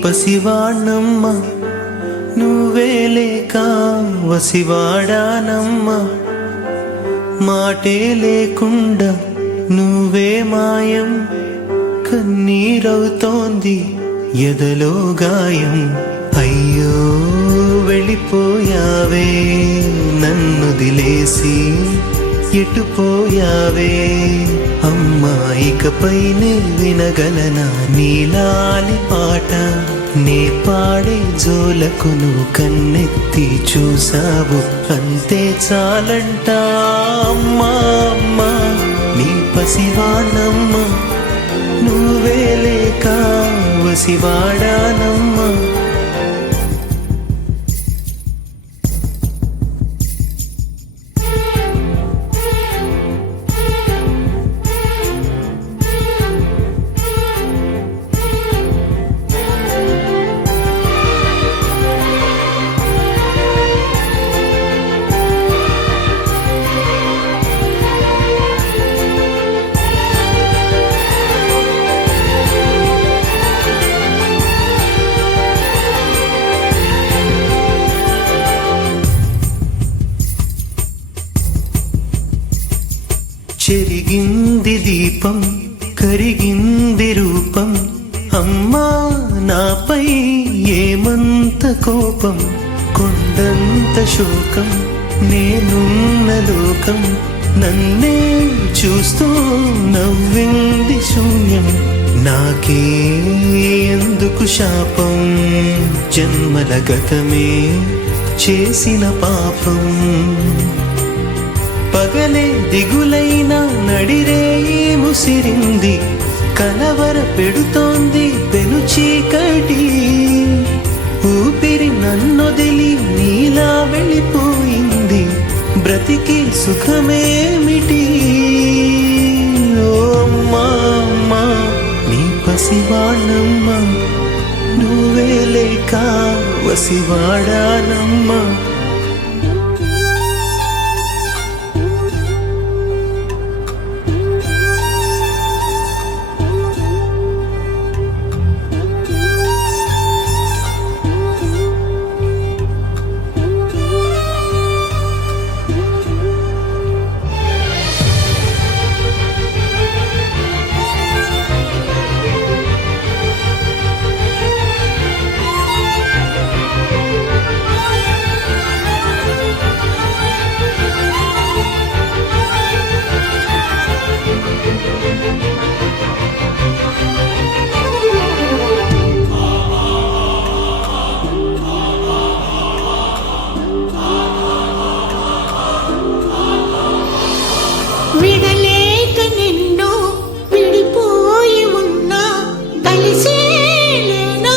పసివాణ్ణమ్మ నువ్వే లేక వసివాడానమ్మ మాటే లేకుండా నువ్వే మాయం కన్నీరవుతోంది ఎదలో గాయం అయ్యో వెళ్ళిపోయావే నన్ను దిలేసి ఎటుపోయావే అమ్మా ఇకపైనే వినగలనా నీలాలి పాట నే పాడే జోలకు నువ్వు కన్నెత్తి చూసావు అంతే చాలంట అమ్మా అమ్మా నీ పసివాణమ్మ నువ్వే లేక వసివాడానమ్మా చెరిగింది దీపం కరిగింది రూపం అమ్మా నాపై ఏమంత కోపం కొండంత శోకం నేనున్న లోకం నన్నే చూస్తూ నవ్వింది శూన్యం నాకే ఎందుకు శాపం జన్మల గతమే చేసిన పాపం పగలే దిగులైన నడిరేయి ముసిరింది కలవర పెడుతోంది పెను చీకటి ఊపిరి నన్నొదిలి నీలా వెళ్ళిపోయింది బ్రతికి సుఖమేమిటి ఓ అమ్మా అమ్మా నీ పసివాణమ్మ నువ్వే లేక వసివాడానమ్మా విడలేక నిన్ను విడిపోయి ఉన్నా కలిసేలేనా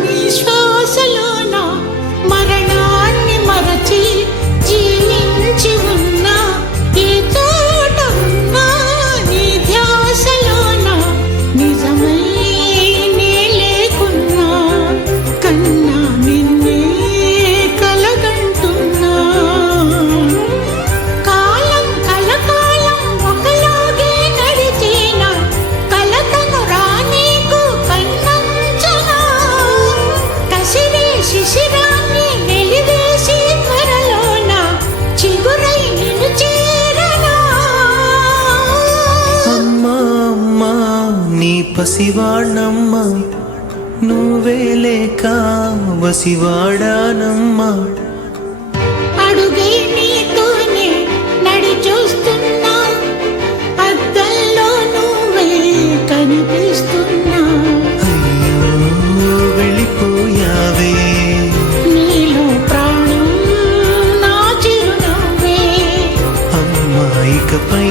నీ శ్వాసలోన మరణాన్ని మరచి జీవించి ఉన్నా ఏ చోట ఉన్నా నీ ధ్యాసలోన నిజమై నే లేకున్నా కన్నా నిన్నే కలగంటున్నా శిశిరాన్ని వెలివేసి త్వరలోన చిగురై నిన్ను చేరనా అమ్మా అమ్మా నీ పసివాణమ్మ నువ్వే లేక వసివాడానమ్మా అడుగై నీతోనే నడి చూస్తున్నా అద్దంలో నువ్వే కనిపిస్తున్నా అయ్యో వెళ్ళిపోయావే నీలో ప్రాణం నా చిరునవ్వే అమ్మా ఇకపై